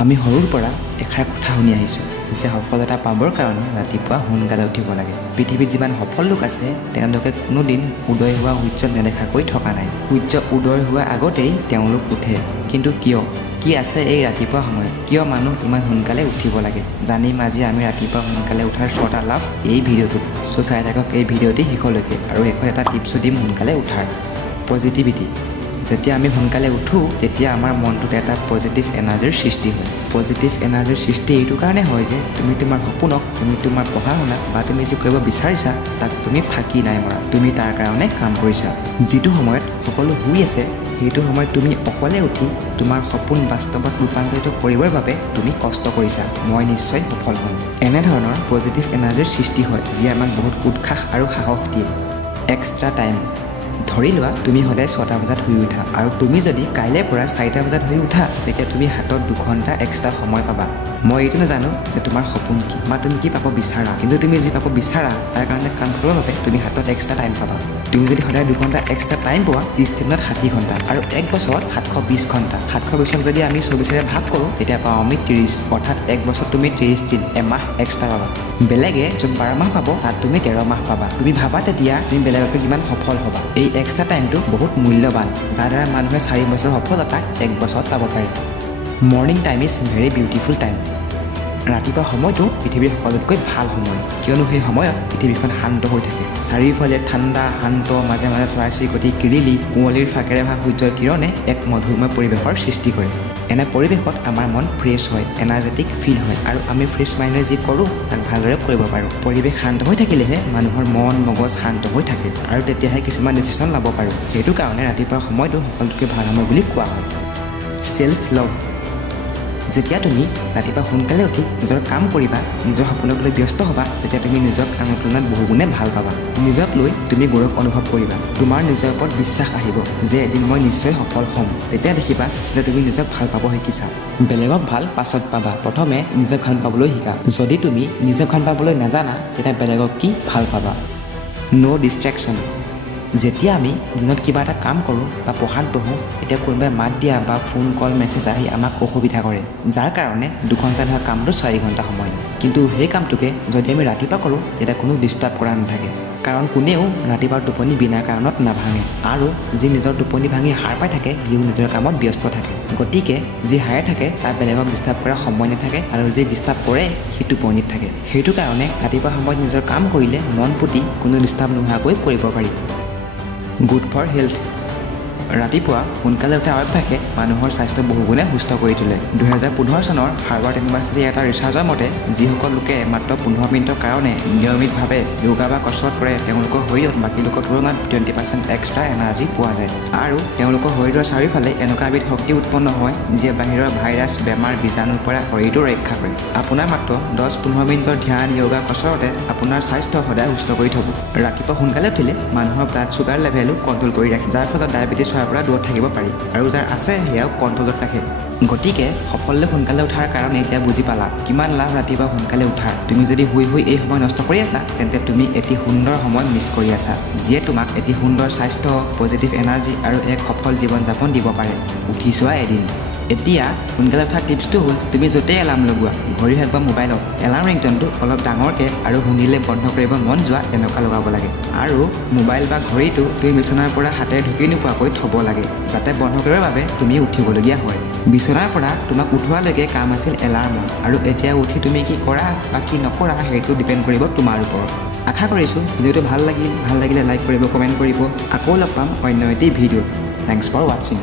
আমি সৰুৰ পৰা এষাৰ কথা শুনি আহিছোঁ যে সফলতা পাবৰ কাৰণে ৰাতিপুৱা সোনকালে উঠিব লাগে। পৃথিৱীত যিমান সফল লোক আছে তেওঁলোকে কোনোদিন উদয় হোৱা সূৰ্য নেদেখাকৈ থকা নাই। সূৰ্য উদয় হোৱাৰ আগতেই তেওঁলোক উঠে। কিন্তু কিয়? কি আছে এই ৰাতিপুৱা সময়ত? কিয় মানুহ ইমান সোনকালে উঠিব লাগে? জানিম আজি আমি ৰাতিপুৱা সোনকালে উঠাৰ 6টা লাভ এই ভিডিঅ'টোত। চাই থাকক এই ভিডিঅ'টি শেষলৈকে আৰু শেষত এটা টিপছো দিম সোনকালে উঠাৰ। পজিটিভিটি। যেতিয়া আমি সোনকালে উঠোঁ তেতিয়া আমাৰ মনটোত এটা পজিটিভ এনাৰ্জিৰ সৃষ্টি হয়। পজিটিভ এনাৰ্জিৰ সৃষ্টি এইটো কাৰণে হয় যে তুমি তোমাৰ সপোনক, তুমি তোমাৰ পঢ়া শুনা বা তুমি যি কৰিব বিচাৰিছা তাক তুমি ফাঁকি নাই মৰা। তুমি তাৰ কাৰণে কাম কৰিছা। যিটো সময়ত সকলো শুই আছে সেইটো সময়ত তুমি অকলে উঠি তোমাৰ সপোন বাস্তৱত ৰূপান্তৰিত কৰিবৰ বাবে তুমি কষ্ট কৰিছা। মই নিশ্চয় সফল হ'ম। এনেধৰণৰ পজিটিভ এনাৰ্জিৰ সৃষ্টি হয় যি আমাক বহুত উৎসাহ আৰু সাহস দিয়ে। Extra time. ধৰি লোৱা তুমি সদায় 6টা বজাত শুই উঠা আৰু তুমি যদি কাইলৈৰ পৰা 4টা বজাত শুই উঠা তেতিয়া তুমি হাতত 2 ঘণ্টা এক্সট্ৰা সময় পাবা। মই এইটো নাজানো যে তোমাৰ সপোন কি বা তুমি কি পাব বিচাৰা, কিন্তু তুমি যি পাব বিচাৰা তাৰ কাৰণে কাম কৰিবৰ বাবে তুমি হাতত এক্সট্ৰা টাইম পাবা। তুমি যদি সদায় 2 ঘণ্টা এক্সট্ৰা টাইম পোৱা 30 দিনত 60 ঘণ্টা আৰু 1 বছৰত 720 ঘণ্টা। 720ক যদি আমি 24ৰে ভাগ কৰোঁ তেতিয়া পাওঁ আমি 30, অৰ্থাৎ 1 বছৰত তুমি 30 দিন, এমাহ এক্সট্ৰা পাবা। বেলেগে য'ত 12 মাহ পাব তাত তুমি 13 মাহ পাবা। তুমি ভাবা তেতিয়া তুমি বেলেগতকৈ কিমান সফল হ'বা। এই এক্সট্ৰা টাইমটো বহুত মূল্যৱান, যাৰ দ্বাৰা মানুহে 4 বছৰৰ সফলতা 1 বছৰত পাব পাৰে। Morning time is very beautiful time. ৰাতিপুৱা সময়টো পৃথিৱীৰ সকলোতকৈ ভাল সময়, কিয়নো সেই সময়ত পৃথিৱীখন শান্ত হৈ থাকে। চাৰিওফালে ঠাণ্ডা শান্ত, মাজে মাজে চৰাই চিৰিকটি কিৰিলি, কুঁৱলীৰ ফাকেৰে অহা সূৰ্যৰ কিৰণে এক মধুৰময় পৰিৱেশৰ সৃষ্টি কৰে। এনে পৰিৱেশত আমাৰ মন ফ্ৰেছ হয়, এনাৰ্জেটিক ফিল হয় আৰু আমি ফ্ৰেছ মাইণ্ডেৰে যি কৰোঁ তাক ভালদৰে কৰিব পাৰোঁ। পৰিৱেশ শান্ত হৈ থাকিলেহে মানুহৰ মন মগজ শান্ত হৈ থাকে আৰু তেতিয়াহে কিছুমান ডিচিশ্যন ল'ব পাৰোঁ। সেইটো কাৰণে ৰাতিপুৱা সময়টো সকলোতকৈ ভাল সময় বুলি কোৱা হয়। চেল্ফ লাভ। যেতিয়া তুমি ৰাতিপুৱা সোনকালে উঠি নিজৰ কাম কৰিবা, নিজৰ সপোনক লৈ ব্যস্ত হ'বা, তেতিয়া তুমি নিজক আনৰ তুলনাত বহুগুণে ভাল পাবা। নিজক লৈ তুমি গৌৰৱ অনুভৱ কৰিবা। তোমাৰ নিজৰ ওপৰত বিশ্বাস আহিব যে এদিন মই নিশ্চয় সফল হ'ম। তেতিয়া দেখিবা যে তুমি নিজক ভাল পাব শিকিছা। বেলেগক ভাল পাছত পাবা, প্ৰথমে নিজক ভাল পাবলৈ শিকা। যদি তুমি নিজক ভাল পাবলৈ নাজানা তেতিয়া বেলেগক কি ভাল পাবা। ন' ডিষ্ট্ৰেকশ্যন। যেতিয়া আমি দিনত কিবা এটা কাম কৰোঁ বা পঢ়াত বহোঁ তেতিয়া কোনোবাই মাত দিয়া বা ফোন কল মেছেজ আহি আমাক অসুবিধা কৰে, যাৰ কাৰণে 2 ঘণ্টা ধৰা কামটো 4 ঘণ্টা সময় লয়। কিন্তু সেই কামটোকে যদি আমি ৰাতিপুৱা কৰোঁ তেতিয়া কোনো ডিষ্টাৰ্ব কৰা নাথাকে, কাৰণ কোনেও ৰাতিপুৱাৰ টোপনি বিনা কাৰণত নাভাঙে আৰু যি নিজৰ টোপনি ভাঙি সাৰ পাই থাকে সিও নিজৰ কামত ব্যস্ত থাকে। গতিকে যি সাৰে থাকে তাৰ বেলেগক ডিষ্টাৰ্ব কৰাৰ সময় নাথাকে আৰু যি ডিষ্টাৰ্ব কৰে সি টোপনিত থাকে। সেইটো কাৰণে ৰাতিপুৱা সময়ত নিজৰ কাম কৰিলে মন পুতি কোনো ডিষ্টাৰ্ব নোহোৱাকৈ কৰিব পাৰি। Good for health. ৰাতিপুৱা সোনকালে উঠা অভ্যাসে মানুহৰ স্বাস্থ্য বহুগুণে সুস্থ কৰি তোলে। 2015 চনৰ হাৰ্ভাৰ্ড ইউনিভাৰ্চিটিৰ এটা ৰিচাৰ্চৰ মতে যিসকল লোকে মাত্ৰ 15 মিনিটৰ কাৰণে নিয়মিতভাৱে যোগা বা কচৰৎ কৰে তেওঁলোকৰ শৰীৰত বাকী লোকৰ তুলনাত 20% এক্সট্ৰা এনাৰ্জি পোৱা যায় আৰু তেওঁলোকৰ শৰীৰৰ চাৰিওফালে এনেকুৱা এবিধ শক্তি উৎপন্ন হয় যিয়ে বাহিৰৰ ভাইৰাছ, বেমাৰ, বীজাণুৰ পৰা শৰীৰটো ৰক্ষা কৰে। আপোনাৰ মাত্ৰ 10-15 মিনিটৰ ধ্যান, য়োগা, কচৰতে আপোনাৰ স্বাস্থ্য সদায় সুস্থ কৰি থ'ব। ৰাতিপুৱা সোনকালে উঠিলে মানুহৰ ব্লাড চুগাৰ লেভেলো কণ্ট্ৰল কৰি ৰাখে, যাৰ ফলত ডায়েবেটিছ হোৱাৰ পৰা দূৰত থাকিব পাৰি আৰু যাৰ আছে সেয়াও কণ্ট্ৰলত ৰাখে। গতিকে সফল লোক সোনকালে উঠাৰ কাৰণে এতিয়া বুজি পালা কিমান লাভ ৰাতিপুৱা সোনকালে উঠাৰ। তুমি যদি শুই এই সময় নষ্ট কৰি আছা তেন্তে তুমি এটি সুন্দৰ সময় মিছ কৰি আছা, যিয়ে তোমাক এটি সুন্দৰ স্বাস্থ্য, পজিটিভ এনাৰ্জি আৰু এক সফল জীৱন যাপন দিব পাৰে। উঠি চোৱা এদিন। এতিয়া সোনকালে উঠাৰ টিপছটো হ'ল তুমি য'তেই এলাৰ্ম লগোৱা, ঘড়ী হওক বা মোবাইলত, এলাৰ্ম ৰিংটনটো অলপ ডাঙৰকৈ আৰু শুনিলে বন্ধ কৰিব মন যোৱা এনেকুৱা লগাব লাগে। আৰু মোবাইল বা ঘড়ীটো তুমি বিচনাৰ পৰা হাতেৰে ঢুকি নোপোৱাকৈ থ'ব লাগে, যাতে বন্ধ কৰিবৰ বাবে তুমি উঠিবলগীয়া হয়। বিচনাৰ পৰা তোমাক উঠোৱালৈকে কাম আছিল এলাৰ্মৰ, আৰু এতিয়া উঠি তুমি কি কৰা বা কি নকৰা সেইটো ডিপেণ্ড কৰিব তোমাৰ ওপৰত। আশা কৰিছোঁ ভিডিঅ'টো ভাল লাগিলে লাইক কৰিব, কমেণ্ট কৰিব। আকৌ লগ পাম অন্য এটি ভিডিঅ'ত। থেংকছ ফৰ ৱাচিং।